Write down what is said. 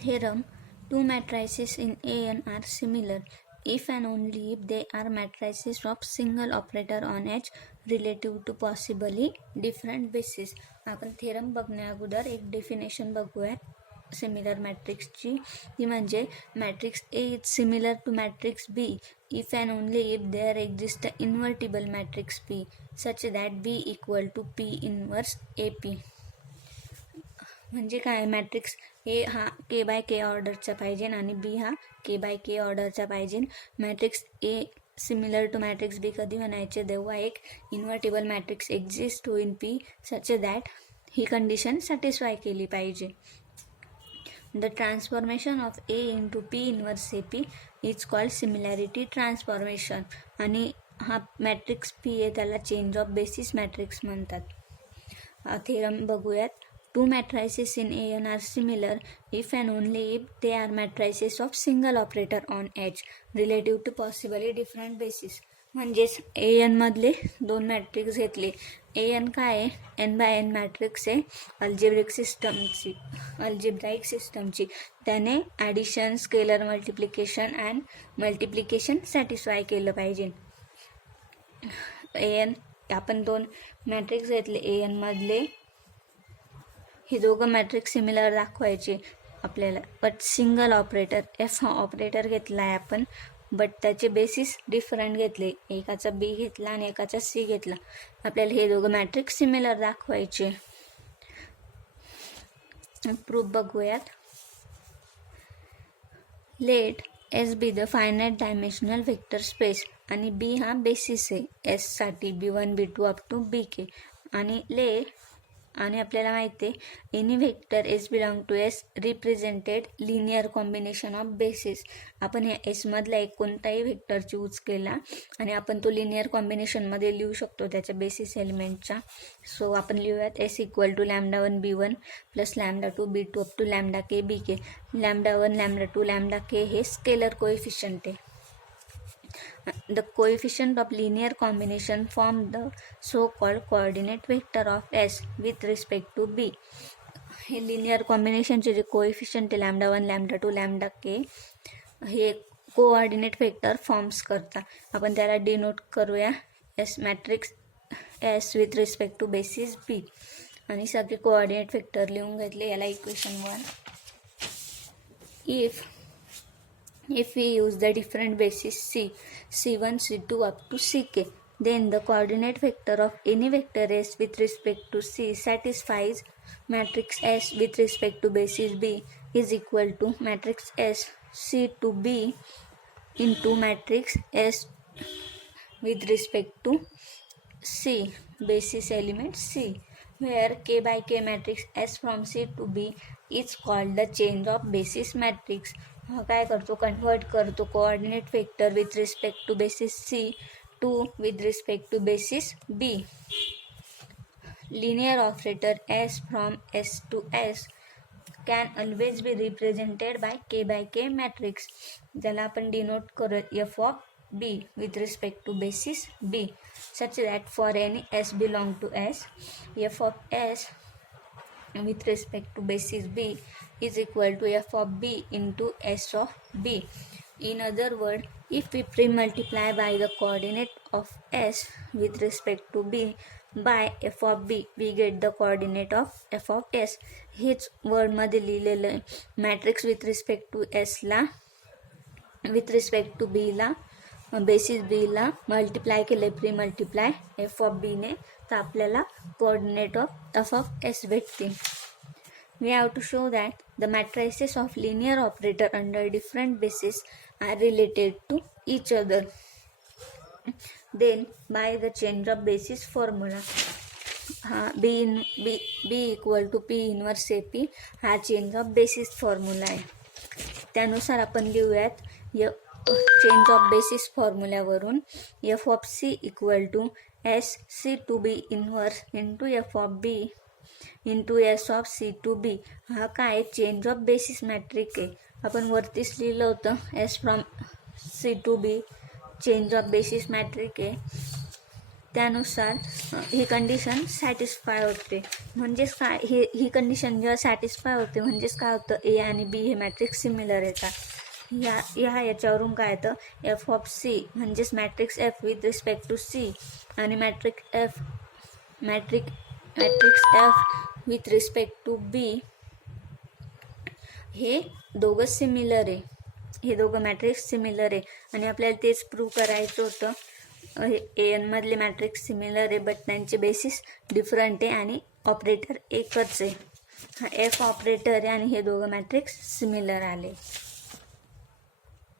Theorem: two matrices in A are similar if and only if they are matrices of single operator on H relative to possibly different basis. आपण theorem बघण्या अगोदर एक definition बघूयात similar मॅट्रिक्सची. ती म्हणजे matrix A is similar to matrix B if and only if there exists an invertible matrix P such that B equal to P inverse AP. म्हणजे काय, मॅट्रिक्स ए हा के बाय के ऑर्डरचा पाहिजे आणि बी हा के बाय के ऑर्डरचा पाहिजे. Matrix A similar to matrix B कधी म्हणायचे, जेव्हा एक इन्व्हर्टिबल मॅट्रिक्स एक्झिस्ट होईन पी सच दॅट ही कंडिशन सॅटिस्फाय केली पाहिजे. The transformation of A into P inverse A P is called similarity transformation. आणि हा मॅट्रिक्स पी आहे त्याला चेंज ऑफ बेसिस मॅट्रिक्स म्हणतात. थेरम बघूयात. Two matrices in A are similar if and only if they are matrices of single operator on H relative to possibly different basis. म्हणजेच A n मधले दोन matrix घेतले. A n काय आहे, n bye n matrix आहे algebraic सिस्टमची. त्याने addition, scalar multiplication and multiplication satisfy केलं पाहिजे. A n आपण दोन मॅट्रिक्स घेतले A n मधले, हे दोघं मॅट्रिक्स सिमिलर दाखवायचे आपल्याला, बट सिंगल ऑपरेटर एफ हा ऑपरेटर घेतला आहे आपण, बट त्याचे बेसिस डिफरंट घेतले. एकाचा बी घेतला आणि एकाचा सी घेतला. आपल्याला हे दोघं मॅट्रिक्स सिमिलर दाखवायचे. प्रूफ बघूयात. Let S be the finite dimensional vector space आणि बी हा बेसिस आहे एस साठी B1 B2 up to BK. आणि आपल्याला माहिती आहे any vector S belong to S represented linear combination of basis. आपण ह्या एसमधला एक कोणताही व्हेक्टर चूज केला आणि आपण तो लिनियर कॉम्बिनेशनमध्ये लिहू शकतो त्याच्या बेसिस एलिमेंटच्या. सो आपण लिहूयात S equal to λ1 B1 plus λ2 B2 up to λk BK. λ1 λ2 λk हे स्केलर कोएफिशियंट आहे. The coefficient of linear combination form the so-called coordinate vector of S with respect to B. हे linear कॉम्बिनेशनचे जे coefficient आहे λ1 λ2 λk हे coordinate vector forms करता. आपण त्याला denote करूया S matrix S with respect to basis B. आणि सगळे कोऑर्डिनेट वेक्टर लिहून घेतले. याला equation 1. If we use the different basis C1, C2 up to Ck, then the coordinate vector of any vector S with respect to C satisfies matrix S with respect to basis B is equal to matrix S C to B into matrix S with respect to C basis element C, where K by K matrix S from C to B is called the change of basis matrix. हा काय करतो, convert करतो coordinate vector with respect to basis C to with respect to basis B. Linear operator S from S to S can always be represented by K matrix, ज्याला आपण denote करू F of B with respect to basis B such that for any S belong to S F of S with respect to basis B is equal to f of B into S of B. In other words, if we pre-multiply by the coordinate of S with respect to B by f of B, we get the coordinate of f of S. हेच वर्डमध्ये लिहिलेलं matrix with respect to एसला with respect to बीला basis बीला multiply केलं, pre multiply F of बीने, तर आपल्याला coordinate of F of S भेटते. We have to show that the matrices of linear operator under different bases are related to each other. Then by the change of basis formula, B equal to P inverse AP हा change of basis formula आहे. त्यानुसार आपण लिहूयात change of basis फॉर्म्युल्यावरून F of C equal to S C to B inverse into F of B into S of C to B. हा काय change of basis matrix आहे. आपण वरतीच लिहिलं होतं S from C to B change of basis matrix आहे. त्यानुसार ही condition satisfy होते. म्हणजेच काय, ही कंडिशन जेव्हा सॅटिस्फाय होते म्हणजेच काय होतं, ए आणि बी हे मॅट्रिक्स सिमिलर येतात. याच्यावरून काय येतं, एफ ऑफ सी म्हणजेच matrix F with respect to C आणि matrix F with respect to B हे दोघं सिमिलर आहे. हे दोघं मॅट्रिक्स सिमिलर आहे आणि आपल्याला तेच प्रूव्ह करायचं होतं. एन मधले मॅट्रिक्स सिमिलर आहे बट त्यांचे बेसिस डिफरंट आहे आणि ऑपरेटर एकच आहे. हा एफ ऑपरेटर आहे आणि हे दोघं मॅट्रिक्स सिमिलर आले.